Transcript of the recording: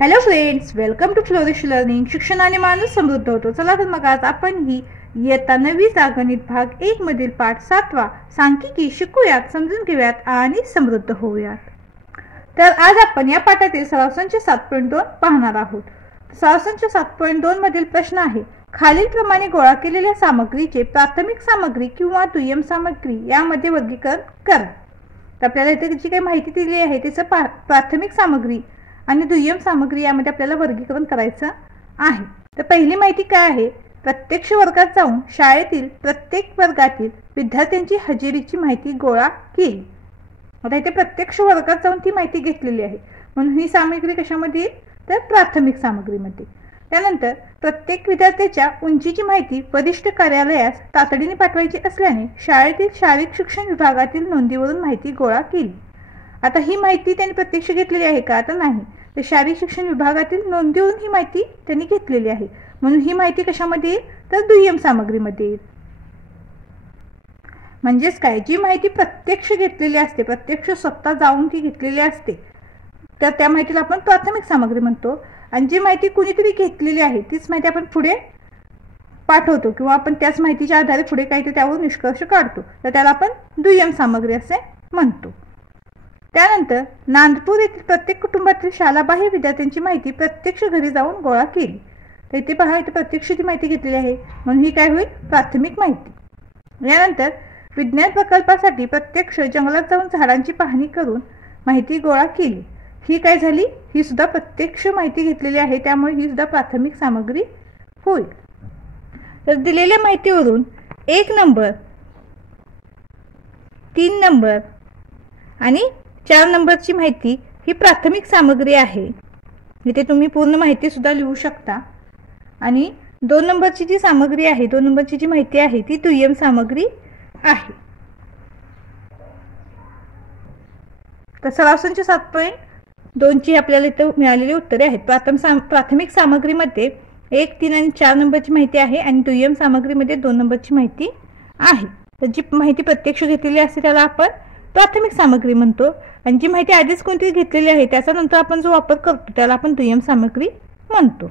Hello friends, welcome to flourish learning. शिक्षणाने माणूस समृद्ध होतो. चला तर मग आज आपण ही इयत्ता 9वी गणित भाग 1 मधील पाठ 7वा सांख्यिकी शिकूयात, समजून घेऊयात आणि समृद्ध होऊयात. तर आज आपण या पाठातील सराव संच 7.2 पाहणार आहोत. सराव संच 7.2 मधील प्रश्न आहे, खालील प्रमाणे गोळा केलेल्या सामग्रीचे प्राथमिक सामग्री किंवा दुय्यम सामग्री यामध्ये वर्गीकरण करा. तर आपल्याला इथे जी काही माहिती दिली आहे त्याचं प्राथमिक सामग्री आणि दुय्यम सामग्री यामध्ये आपल्याला वर्गीकरण करायचं आहे. तर पहिली माहिती काय आहे, प्रत्यक्ष वर्गात जाऊन शाळेतील प्रत्येक वर्गातील विद्यार्थ्यांची हजेरीची माहिती गोळा केली. आता इथे प्रत्यक्ष वर्गात जाऊन ती माहिती घेतलेली आहे, म्हणून ही सामग्री कशामध्ये येईल तर प्राथमिक सामग्रीमध्ये. त्यानंतर प्रत्येक विद्यार्थ्याच्या उंचीची माहिती वरिष्ठ कार्यालयास तातडीने पाठवायची असल्याने शाळेतील शारीरिक शिक्षण विभागातील नोंदीवरून माहिती गोळा केली. आता ही माहिती त्यांनी प्रत्यक्ष घेतलेली आहे का तर नाही, तर शारीरिक शिक्षण विभागातील नोंदीवरून ही माहिती त्यांनी घेतलेली आहे, म्हणून ही माहिती कशामध्ये येईल तर दुय्यम सामग्रीमध्ये येईल. म्हणजेच काय, जी माहिती प्रत्यक्ष घेतलेली असते, प्रत्यक्ष स्वतः जाऊन ती घेतलेली असते, तर त्या माहितीला आपण प्राथमिक सामग्री म्हणतो. आणि जी माहिती कुणीतरी घेतलेली आहे तीच माहिती आपण पुढे पाठवतो किंवा आपण त्याच माहितीच्या आधारे पुढे काहीतरी त्यावर निष्कर्ष काढतो, तर त्याला आपण दुय्यम सामग्री असे म्हणतो. त्यानंतर नांदपूर येथील प्रत्येक कुटुंबातील शाळाबाह्य विद्यार्थ्यांची माहिती प्रत्यक्ष घरी जाऊन गोळा केली. तर इथे पहा, इथे प्रत्यक्ष ती माहिती घेतलेली आहे, म्हणून ही काय होईल प्राथमिक माहिती. यानंतर विज्ञान प्रकल्पासाठी प्रत्यक्ष जंगलात जाऊन झाडांची पाहणी करून माहिती गोळा केली. ही काय झाली, ही सुद्धा प्रत्यक्ष माहिती घेतलेली आहे, त्यामुळे ही सुद्धा प्राथमिक सामग्री होईल. तर दिलेल्या माहितीवरून 1 नंबर, 3 नंबर आणि 4 नंबरची माहिती ही प्राथमिक सामग्री आहे. इथे तुम्ही पूर्ण माहिती सुद्धा लिहू शकता. आणि 2 नंबरची जी सामग्री आहे, 2 नंबरची जी माहिती आहे ती दुय्यम सामग्री आहे. तर सराव संच 7.2 ची आपल्याला इथे मिळालेली उत्तरे आहेत. प्राथमिक सामग्रीमध्ये 1, 3 आणि 4 नंबरची माहिती आहे आणि दुय्यम सामग्रीमध्ये 2 नंबरची माहिती आहे. तर जी माहिती प्रत्यक्ष घेतलेली असते त्याला आपण प्राथमिक सामग्री म्हणतो, आणि जी माहिती आधीच कोणती घेतलेली आहे त्याचा नंतर आपण जो वापर करतो त्याला आपण दुय्यम सामग्री म्हणतो.